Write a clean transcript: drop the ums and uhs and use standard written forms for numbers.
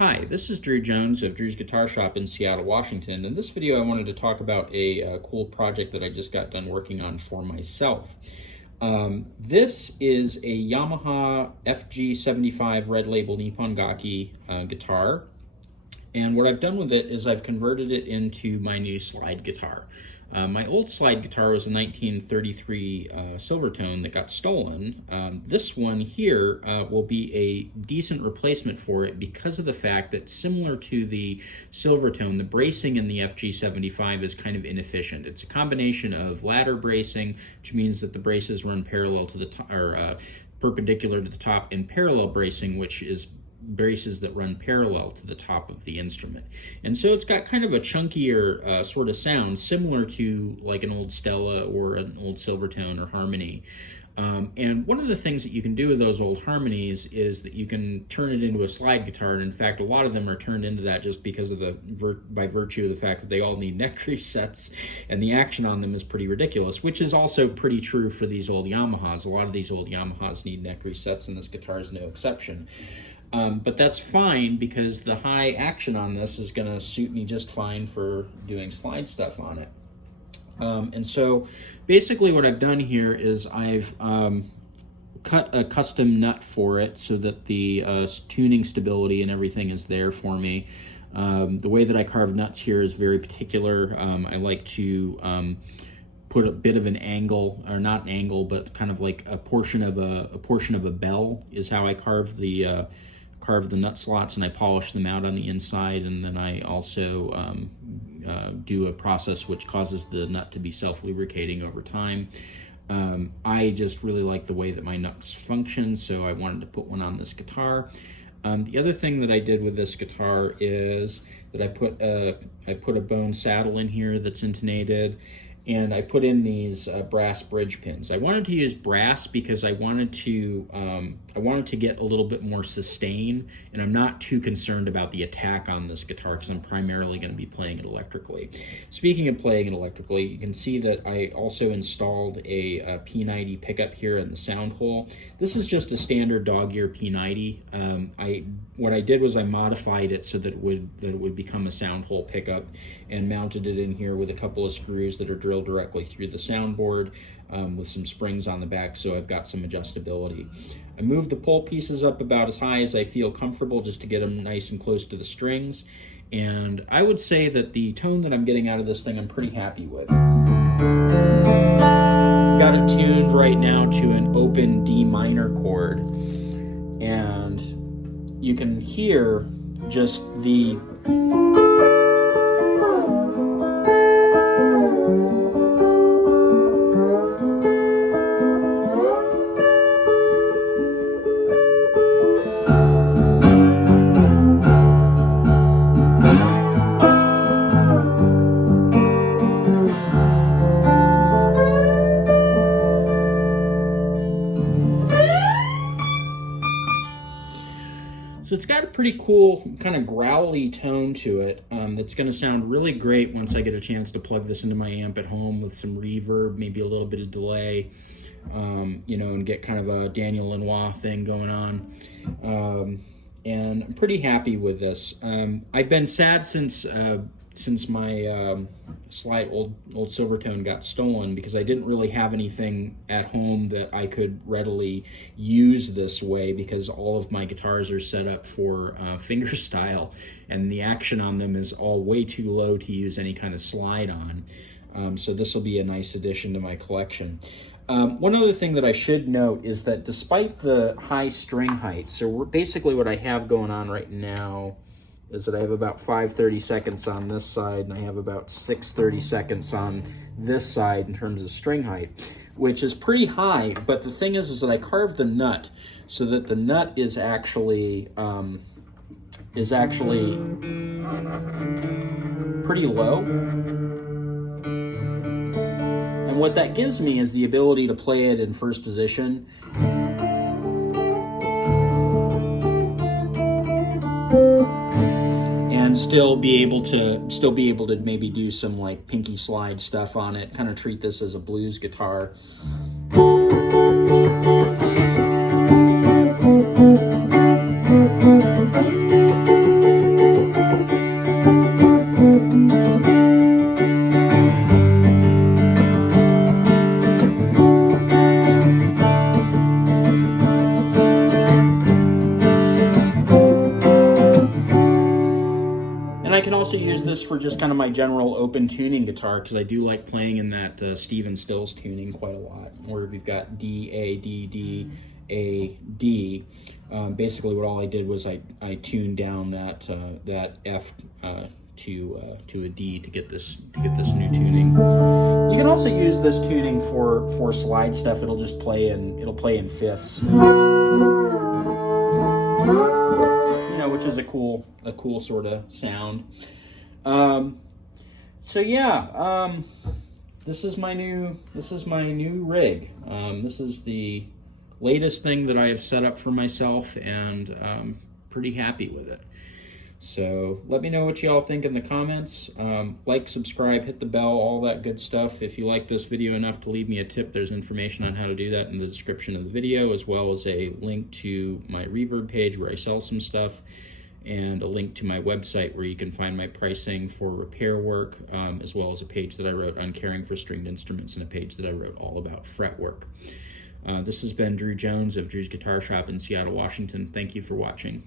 Hi, this is Drew Jones of Drew's Guitar Shop in Seattle, Washington. In this video, I wanted to talk about a cool project that I just got done working on for myself. This is a Yamaha FG-75 Red Label Nippon Gaki guitar. And what I've done with it is I've converted it into my new slide guitar. My old slide guitar was a 1933 Silvertone that got stolen. This one here will be a decent replacement for it because of the fact that, similar to the Silvertone, the bracing in the FG-75 is kind of inefficient. It's a combination of ladder bracing, which means that the braces run parallel to the top, or perpendicular to the top, and parallel bracing, which is braces that run parallel to the top of the instrument. And so it's got kind of a chunkier sort of sound, similar to like an old Stella or an old Silvertone or Harmony. And one of the things that you can do with those old Harmonies is that you can turn it into a slide guitar, and in fact a lot of them are turned into that just because of by virtue of the fact that they all need neck resets, and the action on them is pretty ridiculous, which is also pretty true for these old Yamahas. A lot of these old Yamahas need neck resets, and this guitar is no exception. But that's fine because the high action on this is going to suit me just fine for doing slide stuff on it. And so basically what I've done here is I've cut a custom nut for it so that the tuning stability and everything is there for me. The way that I carve nuts here is very particular. I like to put a bit of an angle, or not an angle, but kind of like a portion of a bell is how I carve the nut slots, and I polish them out on the inside, and then I also do a process which causes the nut to be self-lubricating over time. I just really like the way that my nuts function, so I wanted to put one on this guitar. The other thing that I did with this guitar is that I put a bone saddle in here that's intonated, and I put in these brass bridge pins. I wanted to use brass because I wanted to get a little bit more sustain, and I'm not too concerned about the attack on this guitar because I'm primarily going to be playing it electrically. Speaking of playing it electrically, you can see that I also installed a P90 pickup here in the sound hole. This is just a standard dog ear P90. What I did was I modified it so that it would become a sound hole pickup, and mounted it in here with a couple of screws that are drilled directly through the soundboard with some springs on the back, so I've got some adjustability. I moved the pole pieces up about as high as I feel comfortable just to get them nice and close to the strings, and I would say that the tone that I'm getting out of this thing I'm pretty happy with. I've got it tuned right now to an open D minor chord, and you can hear just the So it's got a pretty cool kind of growly tone to it that's going to sound really great once I get a chance to plug this into my amp at home with some reverb, maybe a little bit of delay, you know, and get kind of a Daniel Lanois thing going on. And I'm pretty happy with this. I've been sad since my old Silvertone got stolen, because I didn't really have anything at home that I could readily use this way, because all of my guitars are set up for fingerstyle, and the action on them is all way too low to use any kind of slide on. So this will be a nice addition to my collection. One other thing that I should note is that despite the high string height, so basically what I have going on right now is that I have about 5 30-seconds on this side, and I have about 6 30-seconds on this side in terms of string height, which is pretty high. But the thing is that I carved the nut so that the nut is actually pretty low. And what that gives me is the ability to play it in first position. And still be able to maybe do some like pinky slide stuff on it, kind of treat this as a blues guitar. this for just kind of my general open tuning guitar, because I do like playing in that Stephen Stills tuning quite a lot, where we've got D, A, D, D, A, D. Basically what all I did was I tuned down that F to a D to get this new tuning. You can also use this tuning for slide stuff. It'll just play in fifths, you know, which is a cool sort of sound. So yeah, this is my new rig. This is the latest thing that I have set up for myself, and I'm pretty happy with it. So let me know what y'all think in the comments. Like, subscribe, hit the bell, all that good stuff. If you like this video enough to leave me a tip, there's information on how to do that in the description of the video, as well as a link to my Reverb page where I sell some stuff, and a link to my website where you can find my pricing for repair work, as well as a page that I wrote on caring for stringed instruments, and a page that I wrote all about fret work. This has been Drew Jones of Drew's Guitar Shop in Seattle, Washington. Thank you for watching.